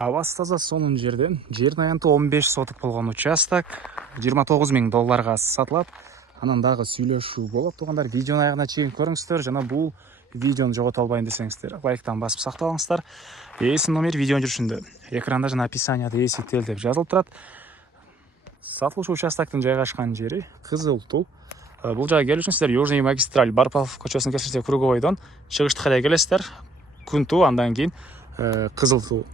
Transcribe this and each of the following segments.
Абасы таза сонун жерден жердин аянты 15 соток болгон участок 29 000 долларга сатылат. Анан дагы сүйлөшүү болот. Туугандар, видеонун аягына чейин көрүңүздөр жана бул видеону жогото албайын десеңиздер лайктан басып сактабаңыздар. Ээсинин номери видеонун жүрүшүндө экранда жана описанияда ээси тел деп жазылып турат. Сатылуучу участоктун жайгашкан жери Кызыл Туу. Бул жайга келүү үчүн сиздер Южный магистраль Барпалов көчөсүн кесип Круговойдон чыгыштыкка карай келесиздер. Күнтүү, андан кийин Кызыл Туу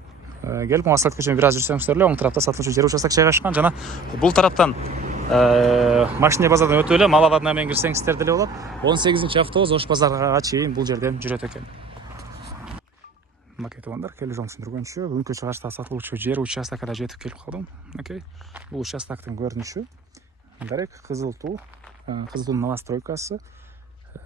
келип асфальт көчөнү бир аз жүрсөңүздөр эле оң тарапта сатылуучу жер участок жайгашкан жана бул тараптан машина базардан өтүп эле Маловодная менен кирсеңиздер деле болот. 18 автобус Ош базарга чейин бул жерден жүрөт экен. Мынакей туугандар, келүү жолун түшүндүргөнчү бүгүнкү чыгышта сатылуучу жер участокко да жетип келип калдым. Мынакей бул участоктун көрүнүшү дарек Кызыл Туу, Кызыл Туунун новостройкасы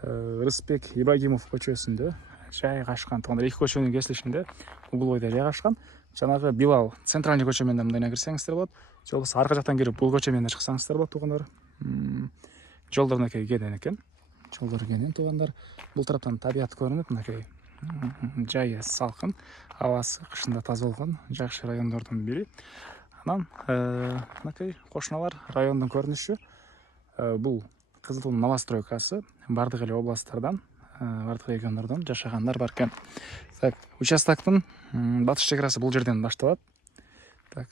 Рысбек Ибрагимов көчөсүндө жайгашкан. Туугандар, эки көчөнүн кесилишинде угул бойдо жайгашкан. Жанагы Билал центральный көчө менен мындайына кирсеңиздер болот. Же болбосо арка жактан кирип бул көчө менен чыксаңыздар болот туугандар. Жолдор мынакей кенен экен. Жолдор кенен туугандар. Бул тараптан табият көрүнөт. Мынакей жайы салкын, абасы кышында таза болгон жакшы райондордун бири. Анан мынакей кошуналар райондун көрүнүшү. Бул Кызыл Туунун новостройкасы, бардык эле областтардан, бардык региондордон жашагандар бар экен. Так, участоктун батыш чек арасы бул жерден башталат. Так,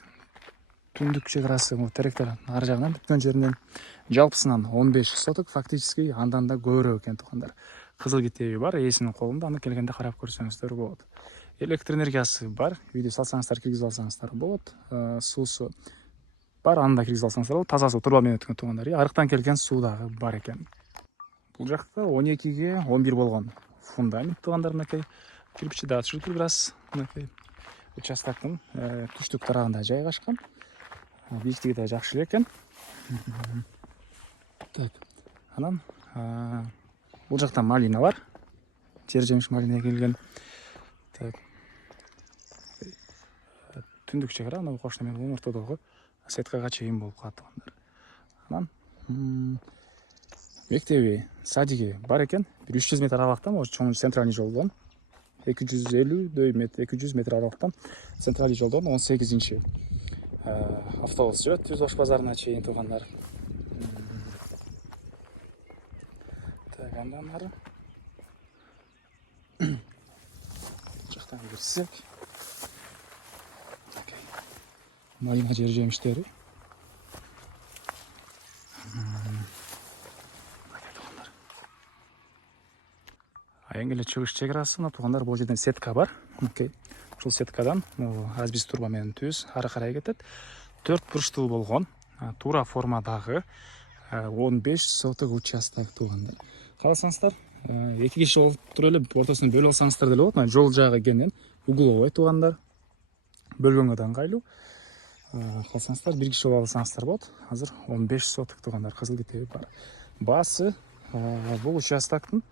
түндүк чек арасы бул теректер ар жагынан бүткөн жеринен жалпысынан 15 соток, фактически андан да көбүрөөк экен туугандар. Кызыл китеби бар, ээсинин колунда, аны келгенде карап көрсөңүздөр болот. Электр энергиясы бар, видео салсаңыздар, киргизип алсаңыздар болот. Суусу бар, аны да киргизип алсаңыздар болот. Таза суу труба менен өткөн туугандар. Арыктан келген суу дагы бар экен. Бул жакта 12ге 11 болгон фундамент туугандар, мынакей кирпичи да түшүрүлгөн бир аз. Мынакей участоктун түштүк тарабында жайгашкан. Бийликтиги да жакшы эле экен. Так, анан бул жакта малина бар. Жер жемиш малина келген. Так. Түндүк чек ара, мына кошуна менен ортодогу сеткага чейин болуп калат туугандар. Анан мектеби, садиги бар экен. 300 метр аралыктан, чоң центральный жолдон 250 метр, 200 метр аралыктан центральный жолдон 18-чи автобус жүрөт Ош базарына чейин туугандар. Так, андан ары жактан кирсек, малина жер жемиштери. Эң эле чыгыш чек арасы туугандар, бул жерден сетка бар. Окей. Ушул сеткадан азбис труба менен түз ары карай кетет. 4 бурчтуу болгон, туура формадагы 15 соток участок туугандар. Кааласаңыздар, эки киши олтуруп эле ортосун бөлүп алсаңыздар деле болот. Мына жол жагы кенен, угловой туугандар. Бөлгөнгө да ыңгайлуу. Кааласаңыздар, бир киши болуп алсаңыздар болот. Азыр 15 соток туугандар, кызыл китеби бар. Баасы бул участоктун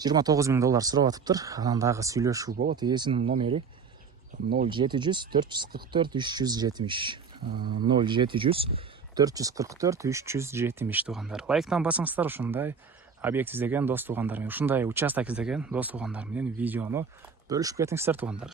29 000 доллар сурап атыптыр. Анан дагы сүйлөшүү болот. Ээсинин номери 0700 444 370. 0700 444 370 туугандар. Лайктан басыңыздар, ушундай объект издеген дос туугандар менен, ушундай участок издеген дос туугандар менен видеону бөлүшүп кетиңиздер туугандар.